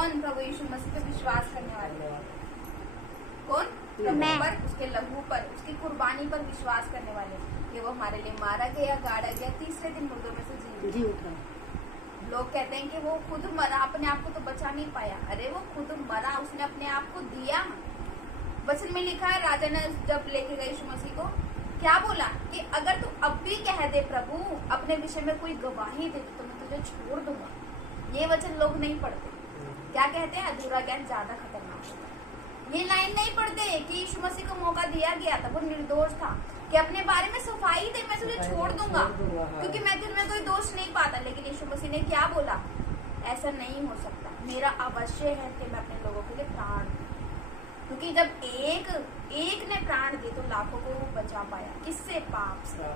कौन? प्रभु यीशु मसीह पे विश्वास करने वाले। कौन? प्रभु पर, उसके लहू पर, उसकी कुर्बानी पर विश्वास करने वाले, कि वो हमारे लिए मारा गया, गाड़ा गया, तीसरे दिन मुर्दों में से जी उठा। लोग कहते हैं कि वो खुद मरा, अपने आप को तो बचा नहीं पाया। अरे वो खुद मरा, उसने अपने आप को दिया। वचन में लिखा है, राजा ने जब लेके गए यीशु मसीह को, क्या बोला कि अगर तू अब भी कह दे प्रभु अपने विषय में कोई गवाही दे तो मैं तुझे छोड़ दूंगा। ये वचन लोग नहीं पढ़ते। क्या कहते हैं? अधूरा ज्ञान ज्यादा खतरनाक होता है। ये लाइन नहीं पढ़ते कि यीशु मसीह को मौका दिया गया था, वो निर्दोष था, कि अपने बारे में सफाई दे, मैं तुझे छोड़ दूंगा क्योंकि मैं तुझमें कोई दोष नहीं पाता। लेकिन यीशु मसीह ने क्या बोला? ऐसा नहीं हो सकता, मेरा अवश्य है कि मैं अपने लोगों के लिए प्राण दूं। क्योंकि जब एक ने प्राण दिए तो लाखों को बचा पाया। किससे? पाप से।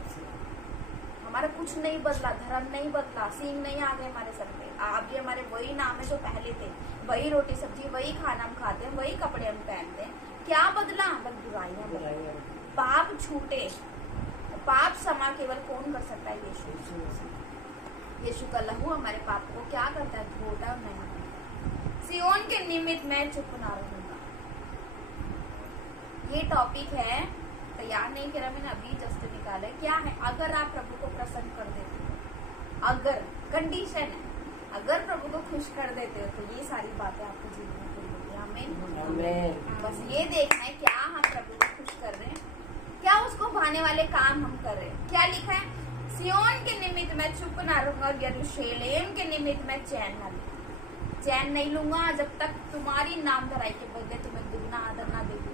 हमारा कुछ नहीं बदला, धर्म नहीं बदला, सींग नहीं आ गए हमारे सर पे। आप भी हमारे वही नाम है जो पहले थे, वही रोटी सब्जी, वही खाना हम खाते हैं, वही कपड़े हम पहनते हैं। क्या बदला? बस बुराइयां। पाप छूटे, पाप क्षमा केवल कौन कर सकता है? यीशु। यीशु का लहू हमारे पाप को क्या करता है? धोता नहीं। सियोन के निमित्त मैं चुप ना रहूंगा। ये टॉपिक है, तैयार नहीं करा मैंने, अभी जस्ट निकाला। क्या है? अगर आप प्रभु को प्रसन्न कर देते हो, अगर कंडीशन है, अगर प्रभु को खुश कर देते हो तो ये सारी बातें आपको जीवन में पूरी होती है। आमीन। बस ये देखना है क्या हम प्रभु को खुश कर रहे हैं, क्या उसको भाने वाले काम हम कर रहे हैं। क्या लिखा है? सियोन के निमित्त मैं चुप ना रहूंगा, यरूशलेम के निमित्त मैं चैन ना लूंगा। चैन नहीं लूंगा जब तक तुम्हारी नाम धराई के बदले तुम्हें दुगना आदर ना देगी।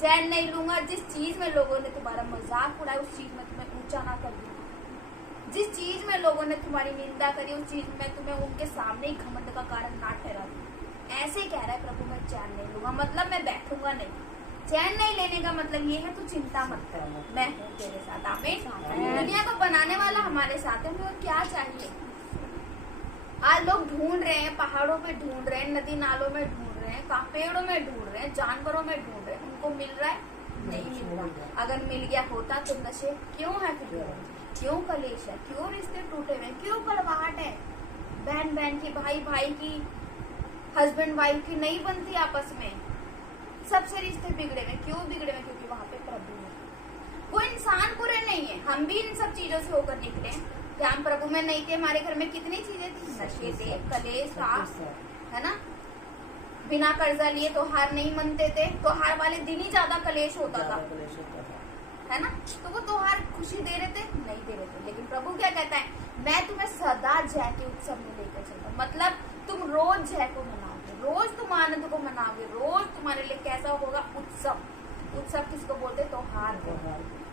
चैन नहीं लूंगा जिस चीज में लोगों ने तुम्हारा मजाक उड़ाया, उस चीज में तुम्हें ऊंचा ना कर दूंगा। जिस चीज में लोगों ने तुम्हारी निंदा करी, उस चीज में तुम्हें उनके सामने ही घमंड का कारण ना ठहरा दूंगा। ऐसे कह रहा है प्रभु, मैं चैन नहीं लूंगा, मतलब मैं बैठूंगा नहीं। चैन नहीं लेने का मतलब ये है तू चिंता मत कर, मैं हूँ तेरे साथ। आमीन। दुनिया को बनाने वाला हमारे साथ है, हमें और क्या चाहिए। आज लोग ढूंढ रहे हैं, पहाड़ों पे ढूंढ रहे हैं, नदी नालों में ढूंढ रहे हैं, पेड़ों में ढूंढ रहे हैं, जानवरों में ढूंढ रहे हैं, उनको मिल रहा है? नहीं मिल रहा। अगर मिल गया होता तो नशे क्यों है? क्यों कलेश है? क्यों रिश्ते टूटे हुए? क्यों कड़वाहट है? बहन बहन की, भाई भाई की, हस्बैंड वाइफ की नहीं बनती आपस में, सबसे रिश्ते बिगड़े हुए। क्यों बिगड़े हुए? क्योंकि वहाँ पे प्रभु है। वो इंसान बुरे नहीं है, हम भी इन सब चीजों से होकर निकले। क्या हम प्रभु में नहीं थे? हमारे घर में कितनी चीजें थी, नशे थे, कलेश था, है ना। बिना कर्जा लिए तो हार नहीं मनते थे, तो हार वाले दिन ही ज्यादा कलेश होता था, है ना। तो वो त्योहार खुशी दे रहे थे? नहीं दे रहे थे। लेकिन प्रभु क्या कहता है? मैं तुम्हें सदा जय के उत्सव में लेकर चलता। मतलब तुम रोज जय को मनाओगे, रोज तुम आनंद को मनाओगे, रोज तुम्हारे लिए कैसा होगा? उत्सव। उत्सव किसको बोलते? त्योहार को।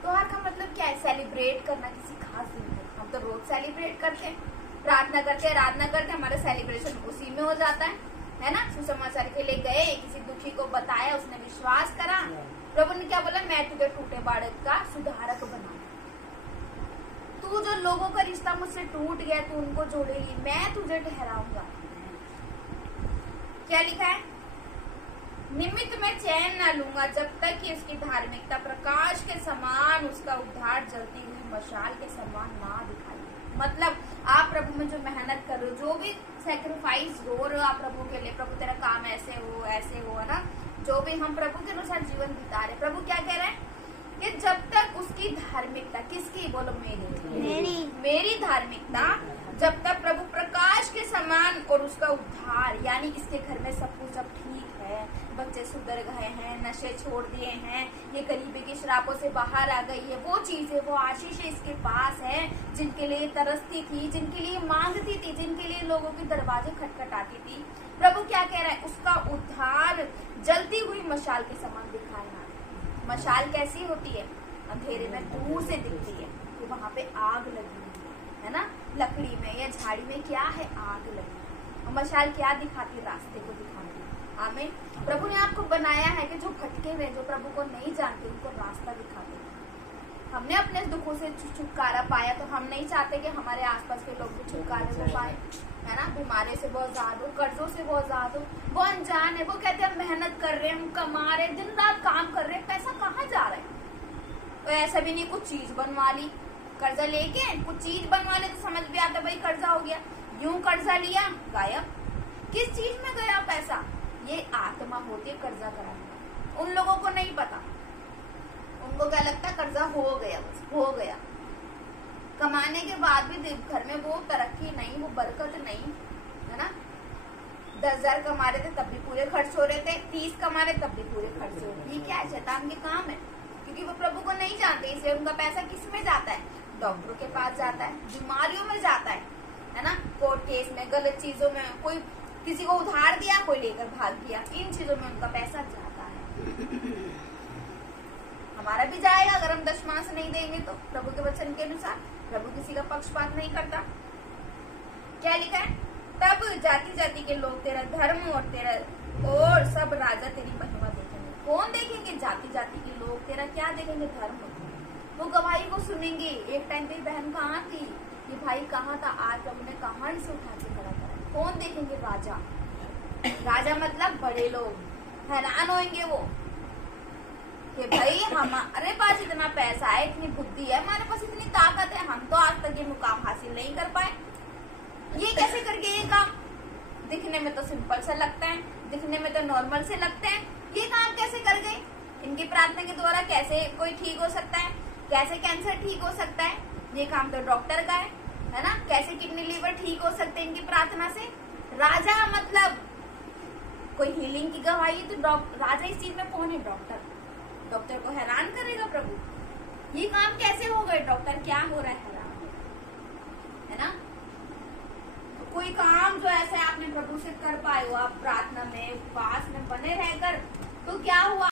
त्योहार का मतलब क्या है? सेलिब्रेट करना किसी खास दिन को। हम तो रोज सेलिब्रेट करते हैं, प्रार्थना करते हैं, आराधना करते हैं, हमारा सेलिब्रेशन उसी में हो जाता है ना। सुसमाचार के लिए गए, किसी दुखी को बताया, उसने विश्वास करा, प्रभु ने क्या बोला? मैं तुझे टूटे बाड़क का सुधारक बना। तू जो लोगों का रिश्ता मुझसे टूट गया, तू उनको जोड़ेगी, मैं तुझे ठहराऊंगा। क्या लिखा है? निमित्त में चैन ना लूंगा जब तक कि उसकी धार्मिकता प्रकाश के समान, उसका उद्धार जलती हुई मशाल के समान ना दिखाई। मतलब आप प्रभु में जो मेहनत कर रहे हो, जो भी सैक्रिफाइस हो रहे हो आप प्रभु के लिए, प्रभु तेरा काम ऐसे हो, है ना, जो भी हम प्रभु के अनुसार जीवन बिता रहे, प्रभु क्या कह रहे हैं कि जब तक उसकी धार्मिकता, किसकी? बोलो मेरी धार्मिकता, जब तक प्रभु प्रकाश के समान और उसका उद्धार, यानी इसके घर में सब कुछ अब ठीक है, बच्चे सुधर गए हैं, नशे छोड़ दिए हैं, ये गरीबी की शराबों से बाहर आ गई है, वो चीजें, वो आशीषें इसके पास है जिनके लिए तरसती थी, जिनके लिए मांगती थी, जिनके लिए लोगों के दरवाजे खटखटाती थी। प्रभु क्या कह रहा है? उसका उद्धार जलती हुई मशाल के समान दिखाना। मशाल कैसी होती है? अंधेरे में दूर से दिखती है, तो वहां पे आग लगी है ना, लकड़ी में या झाड़ी में क्या है? आग लगी। मशाल क्या दिखाती है? रास्ते को दिखाती है। आमीन। प्रभु ने आपको बनाया है कि जो भटके हुए, जो प्रभु को नहीं जानते, उनको रास्ता दिखाते। हमने अपने दुखों से छुटकारा पाया, तो हम नहीं चाहते कि हमारे आसपास के लोग भी छुटकारे को पाए, है ना। बीमारी से बहुत ज्यादा, कर्जों से बहुत ज्यादा, वो अनजान है, वो कहते हैं हम मेहनत कर रहे हैं, हम कमा रहे हैं, दिन रात काम कर रहे हैं, पैसा कहाँ जा रहा है? तो ऐसा भी नहीं, कुछ चीज बनवा ली, कर्जा लेके कुछ चीज बनवा ले तो समझ भी आता भाई कर्जा हो गया। यूं कर्जा लिया, गायब। किस चीज में गया पैसा? ये आत्मा होती है कर्जा कराने। उन लोगों को नहीं पता, उनको क्या लगता है कर्जा हो गया, बस हो गया। कमाने के बाद भी घर में वो तरक्की नहीं, वो बरकत नहीं, है ना। 10,000 कमा रहे थे तब भी पूरे खर्च हो रहे थे, 30 कमा रहे तब भी पूरे खर्च हो रहे। ये क्या है? शैतान के काम है, क्योंकि वो प्रभु को नहीं जानते, इसलिए उनका पैसा किस में जाता है? डॉक्टरों के पास जाता है, बीमारियों में जाता है ना, कोर्ट केस में, गलत चीजों में, कोई किसी को उधार दिया, कोई लेकर भाग गया, इन चीजों में उनका पैसा जाता है। हमारा भी जाएगा अगर हम दशमांश नहीं देंगे तो। प्रभु के वचन के अनुसार प्रभु किसी का पक्षपात नहीं करता। क्या लिखा है? तब जाति जाति के लोग तेरा धर्म और सब राजा तेरी महिमा देखेंगे। कौन देखेंगे? जाति जाति के लोग तेरा क्या देखेंगे? धर्म। वो गवाही को सुनेंगे। एक टाइम तेरी बहन कहाँ थी, ये भाई कहाँ था, आज प्रभु ने कहां से उठा के खड़ा करा। कौन देखेंगे? राजा। राजा मतलब बड़े लोग। हैरान होंगे वो कि भाई हमारे पास इतना पैसा है, इतनी बुद्धि है, हमारे पास इतनी ताकत है, हम तो आज तक ये मुकाम हासिल नहीं कर पाए। ये कैसे करके ये काम? दिखने में तो सिंपल सा लगता है, दिखने में तो नॉर्मल से लगते हैं, ये काम कैसे कर गए? इनकी प्रार्थना के द्वारा कैसे कोई ठीक हो सकता है? कैसे कैंसर ठीक हो सकता है? ये काम तो डॉक्टर का है ना। कैसे किडनी लीवर ठीक हो सकते हैं इनकी प्रार्थना से? राजा मतलब कोई हीलिंग की गवाही, तो राजा इस चीज में कौन है? डॉक्टर। डॉक्टर को हैरान करेगा प्रभु, ये काम कैसे हो गए? डॉक्टर क्या हो रहा है? हैरान, है ना। तो कोई काम जो ऐसे आपने प्रभु से कर पाए हो, आप प्रार्थना में उपवास में बने रहकर, तो क्या हुआ?